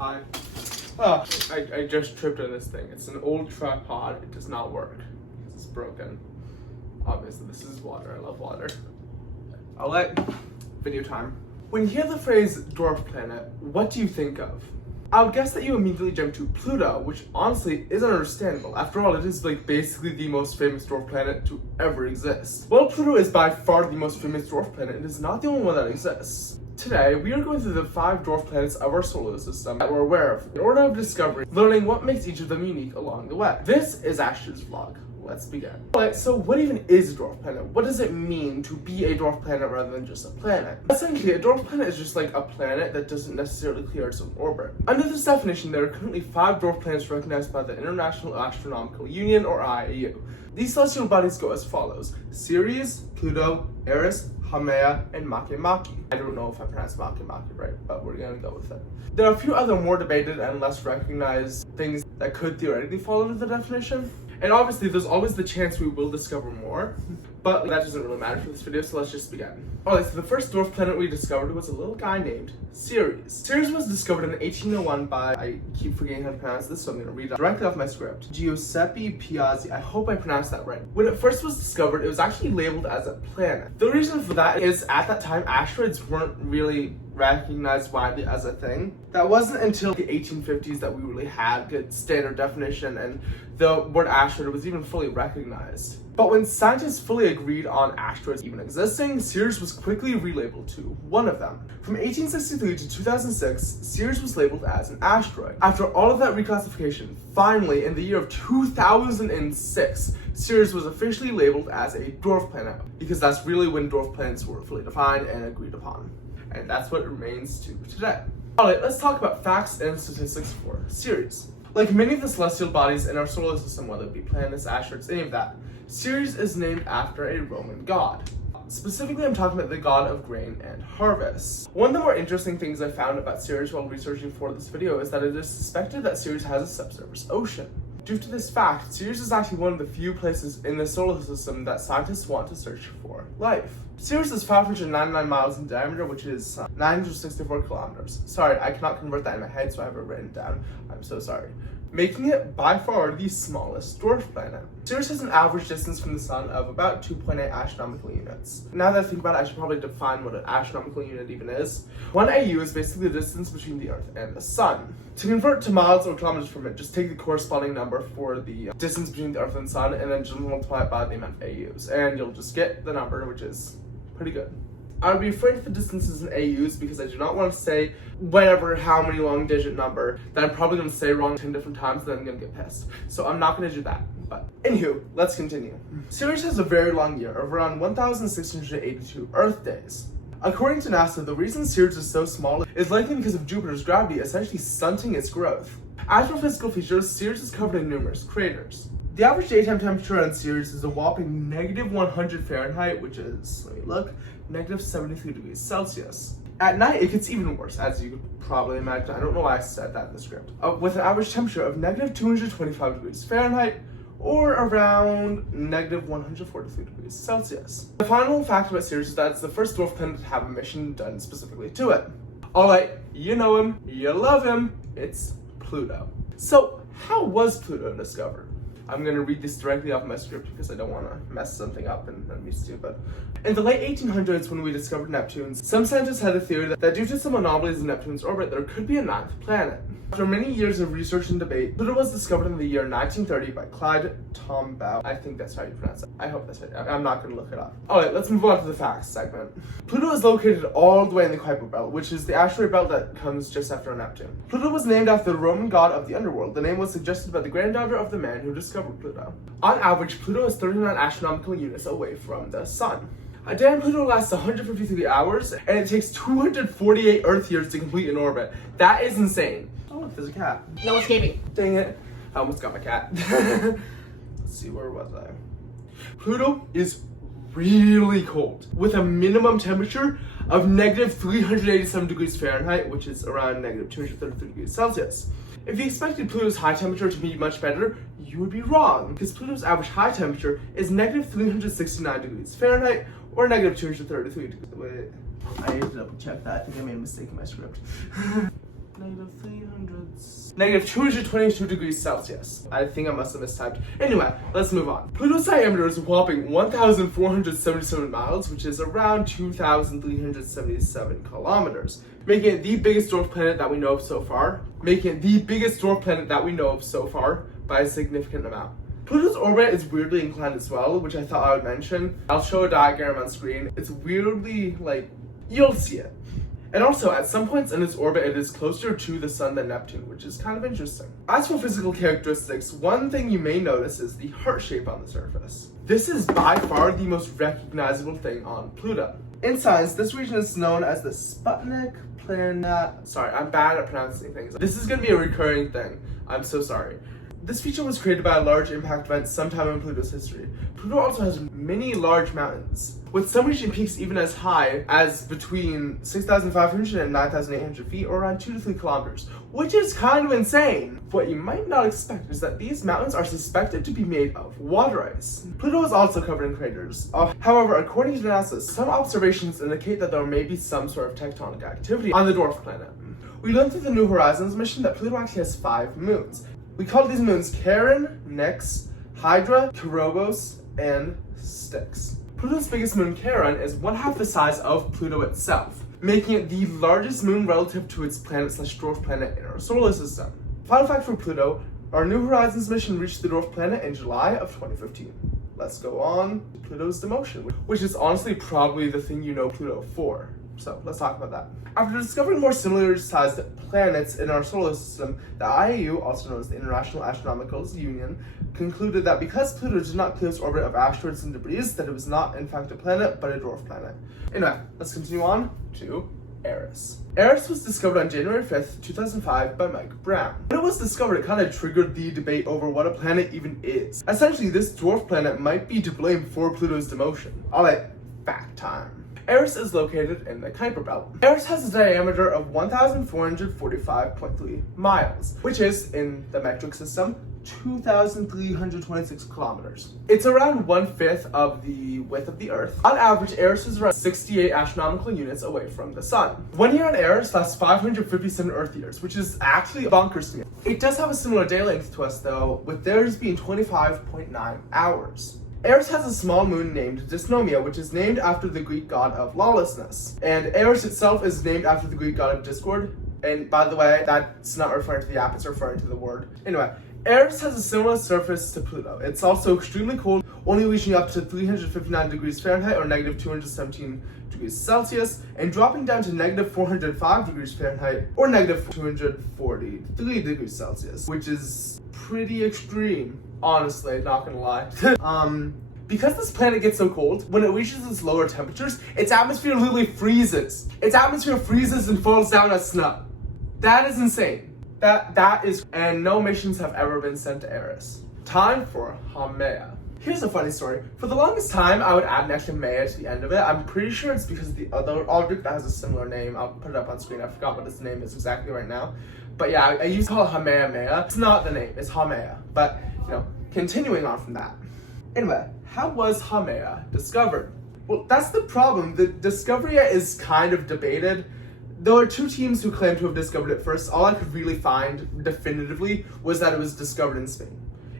Hi. Oh, I just tripped on this thing. It's an old tripod. It does not work. It's broken. Obviously, this is water. I love water. I'll let video time. When you hear the phrase dwarf planet, what do you think of? I would guess that you immediately jump to Pluto, which honestly is understandable. After all, it is like basically the most famous dwarf planet to ever exist. While Pluto is by far the most famous dwarf planet, it is not the only one that exists. Today, we are going through the 5 dwarf planets of our solar system that we're aware of, in order of discovery, learning what makes each of them unique along the way. This is Ash's vlog. Let's begin. Alright, so what even is a dwarf planet? What does it mean to be a dwarf planet rather than just a planet? Essentially, a dwarf planet is just like a planet that doesn't necessarily clear its own orbit. Under this definition, there are currently 5 dwarf planets recognized by the International Astronomical Union, or IAU. These celestial bodies go as follows: Ceres, Pluto, Eris, Haumea, and Makemake. I don't know if I pronounced Makemake right, but we're gonna go with it. There are a few other more debated and less recognized things that could theoretically fall under the definition. And obviously, there's always the chance we will discover more, but that doesn't really matter for this video, so let's just begin. Alright, so the first dwarf planet we discovered was a little guy named Ceres. Ceres was discovered in 1801 by, I keep forgetting how to pronounce this, so I'm going to read it directly off my script, Giuseppe Piazzi. I hope I pronounced that right. When it first was discovered, it was actually labeled as a planet. The reason for that is, at that time, asteroids weren't really recognized widely as a thing. That wasn't until the 1850s that we really had good standard definition and the word asteroid was even fully recognized. But when scientists fully agreed on asteroids even existing, Ceres was quickly relabeled to one of them. From 1863 to 2006, Ceres was labeled as an asteroid. After all of that reclassification, finally, in the year of 2006, Ceres was officially labeled as a dwarf planet, because that's really when dwarf planets were fully defined and agreed upon. And that's what it remains to today. Alright, let's talk about facts and statistics for Ceres. Like many of the celestial bodies in our solar system, whether it be planets, asteroids, any of that, Ceres is named after a Roman god. Specifically, I'm talking about the god of grain and harvest. One of the more interesting things I found about Ceres while researching for this video is that it is suspected that Ceres has a subsurface ocean. Due to this fact, Ceres is actually one of the few places in the solar system that scientists want to search for life. Ceres is 599 miles in diameter, which is 964 kilometers. Sorry, I cannot convert that in my head, so I have it written down. I'm so sorry. Making it by far the smallest dwarf planet. Ceres has an average distance from the sun of about 2.8 astronomical units. Now that I think about it, I should probably define what an astronomical unit even is. 1 AU is basically the distance between the Earth and the sun. To convert to miles or kilometers from it, just take the corresponding number for the distance between the Earth and sun, and then just multiply it by the amount of AUs, and you'll just get the number, which is pretty good. I would be afraid of the distances in AUs because I do not want to say how many long digit number that I'm probably going to say wrong 10 different times, then I'm going to get pissed. So I'm not going to do that. But anywho, let's continue. Ceres has a very long year of around 1,682 Earth days. According to NASA, the reason Ceres is so small is likely because of Jupiter's gravity essentially stunting its growth. As for physical features, Ceres is covered in numerous craters. The average daytime temperature on Ceres is a whopping -100 Fahrenheit, which is, let me look, -73 degrees Celsius. At night, it gets even worse, as you could probably imagine. I don't know why I said that in the script. With an average temperature of -225 degrees Fahrenheit, or around -143 degrees Celsius. The final fact about Ceres is that it's the first dwarf planet to have a mission done specifically to it. Alright, you know him, you love him, it's Pluto. So, how was Pluto discovered? I'm going to read this directly off my script because I don't want to mess something up and be stupid. In the late 1800s, when we discovered Neptune, some scientists had a theory that due to some anomalies in Neptune's orbit, there could be a 9th planet. After many years of research and debate, Pluto was discovered in the year 1930 by Clyde Tombaugh. I think that's how you pronounce it. I hope that's right. I'm not going to look it up. Alright, let's move on to the facts segment. Pluto is located all the way in the Kuiper Belt, which is the asteroid belt that comes just after Neptune. Pluto was named after the Roman god of the underworld. The name was suggested by the granddaughter of the man who discovered Pluto. On average, Pluto is 39 astronomical units away from the sun. A day on Pluto lasts 153 hours, and it takes 248 Earth years to complete an orbit. That is insane. Oh look, there's a cat. No escaping. Dang it. I almost got my cat. Let's see, where was I? Pluto is really cold, with a minimum temperature of -387 degrees Fahrenheit, which is around -233 degrees Celsius. If you expected Pluto's high temperature to be much better, you would be wrong, because Pluto's average high temperature is -369 degrees Fahrenheit, or -233 degrees. Wait, I need to double check that. I think I made a mistake in my script. -369 negative 222 degrees Celsius. I think I must have mistyped. Anyway, let's move on. Pluto's diameter is a whopping 1,477 miles, which is around 2,377 kilometers, making it the biggest dwarf planet that we know of so far. By a significant amount. Pluto's orbit is weirdly inclined as well, which I thought I would mention. I'll show a diagram on screen. It's weirdly, you'll see it. And also, at some points in its orbit, it is closer to the Sun than Neptune, which is kind of interesting. As for physical characteristics, one thing you may notice is the heart shape on the surface. This is by far the most recognizable thing on Pluto. In science, this region is known as the Sputnik planet. Sorry, I'm bad at pronouncing things. This is going to be a recurring thing. I'm so sorry. This feature was created by a large impact event sometime in Pluto's history. Pluto also has many large mountains, with some reaching peaks even as high as between 6,500 and 9,800 feet, or around 2 to 3 kilometers, which is kind of insane. What you might not expect is that these mountains are suspected to be made of water ice. Pluto is also covered in craters. However, according to NASA, some observations indicate that there may be some sort of tectonic activity on the dwarf planet. We learned through the New Horizons mission that Pluto actually has 5 moons. We call these moons Charon, Nix, Hydra, Kerobos, and Styx. Pluto's biggest moon, Charon, is 1/2 the size of Pluto itself, making it the largest moon relative to its planet/dwarf planet in our solar system. Fun fact for Pluto, our New Horizons mission reached the dwarf planet in July of 2015. Let's go on to Pluto's demotion, which is honestly probably the thing you know Pluto for. So let's talk about that. After discovering more similarly sized planets in our solar system, the IAU, also known as the International Astronomical Union, concluded that because Pluto did not clear its orbit of asteroids and debris, that it was not in fact a planet, but a dwarf planet. Anyway, let's continue on to Eris. Eris was discovered on January 5th, 2005 by Mike Brown. When it was discovered, it kind of triggered the debate over what a planet even is. Essentially, this dwarf planet might be to blame for Pluto's demotion. Alright, fact time. Eris is located in the Kuiper Belt. Eris has a diameter of 1,445.3 miles, which is, in the metric system, 2,326 kilometers. It's around 1/5 of the width of the Earth. On average, Eris is around 68 astronomical units away from the Sun. 1 year on Eris lasts 557 Earth years, which is actually bonkers to me. It does have a similar day length to us though, with theirs being 25.9 hours. Eris has a small moon named Dysnomia, which is named after the Greek god of lawlessness. And Eris itself is named after the Greek god of discord. And by the way, that's not referring to the app, it's referring to the word. Anyway, Eris has a similar surface to Pluto. It's also extremely cold, only reaching up to 359 degrees Fahrenheit or negative 217 degrees Celsius, and dropping down to negative 405 degrees Fahrenheit or negative 243 degrees Celsius, which is pretty extreme. Honestly, not gonna lie. Because this planet gets so cold, when it reaches its lower temperatures, its atmosphere literally freezes. Its atmosphere freezes and falls down as snow. That is insane. That is, and no missions have ever been sent to Eris. Time for Haumea. Here's a funny story. For the longest time, I would add an extra Mea to the end of it. I'm pretty sure it's because of the other object that has a similar name. I'll put it up on screen. I forgot what its name is exactly right now. But yeah, I used to call it Haumea Mea. It's not the name, it's Haumea. But, continuing on from that. Anyway, how was Haumea discovered? Well, that's the problem. The discovery is kind of debated. There are 2 teams who claim to have discovered it first. All I could really find definitively was that it was discovered in Spain.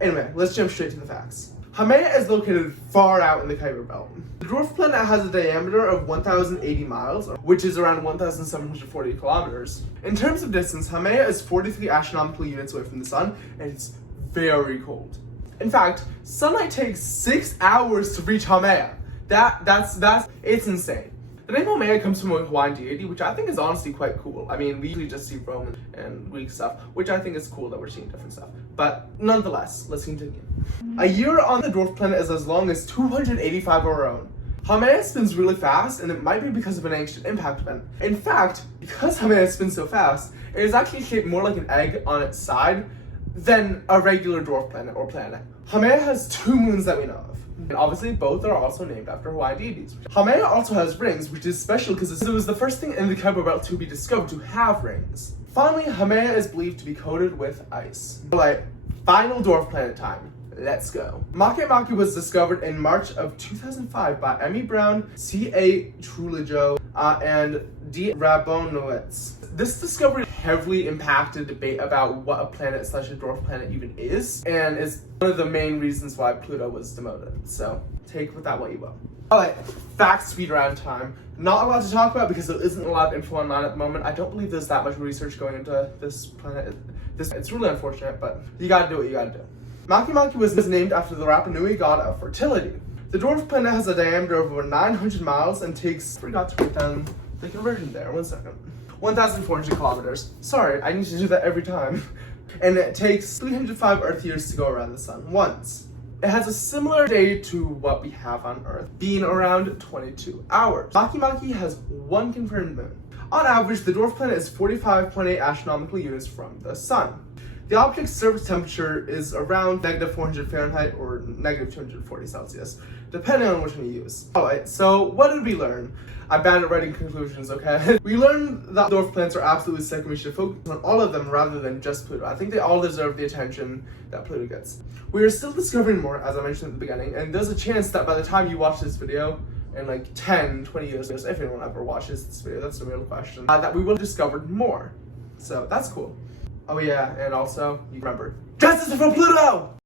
Anyway, let's jump straight to the facts. Haumea is located far out in the Kuiper Belt. The dwarf planet has a diameter of 1,080 miles, which is around 1,740 kilometers. In terms of distance, Haumea is 43 astronomical units away from the Sun, and it's very cold. In fact, sunlight takes 6 hours to reach Haumea. It's insane. The name Haumea comes from a Hawaiian deity, which I think is honestly quite cool. I mean, we usually just see Roman and Greek stuff, which I think is cool that we're seeing different stuff. But nonetheless, let's continue. A year on the dwarf planet is as long as 285 of our own. Haumea spins really fast, and it might be because of an ancient impact event. In fact, because Haumea spins so fast, it is actually shaped more like an egg on its side than a regular dwarf planet or planet. Haumea has 2 moons that we know of. And obviously, both are also named after Hawaiian deities. Haumea also has rings, which is special because it was the first thing in the Kuiper Belt to be discovered to have rings. Finally, Haumea is believed to be coated with ice. Final dwarf planet time. Let's go. Makemake was discovered in March of 2005 by Emmy Brown, C.A. Trulijo, and D. Rabonowitz. This discovery heavily impacted debate about what a planet / a dwarf planet even is, and is one of the main reasons why Pluto was demoted. So take with that what you will. Alright, fact speed round time. Not a lot to talk about because there isn't a lot of info online at the moment. I don't believe there's that much research going into this planet. It's really unfortunate, but you gotta do what you gotta do. Makemake was named after the Rapa Nui god of fertility. The dwarf planet has a diameter of over 900 miles and takes, forgot to write down the conversion there, 1 second. 1,400 kilometers. Sorry, I need to do that every time. And it takes 305 Earth years to go around the sun once. It has a similar day to what we have on Earth, being around 22 hours. Makemake has 1 confirmed moon. On average, the dwarf planet is 45.8 astronomical units from the sun. The object's surface temperature is around -400 Fahrenheit or -240 Celsius, depending on which one you use. Alright, so what did we learn? I'm bad at writing conclusions, okay? We learned that dwarf planets are absolutely sick and we should focus on all of them rather than just Pluto. I think they all deserve the attention that Pluto gets. We are still discovering more, as I mentioned at the beginning, and there's a chance that by the time you watch this video, in like 10, 20 years, if anyone ever watches this video, that's the real question, that we will have discovered more. So that's cool. Oh yeah, and also, you remember, justice for Pluto!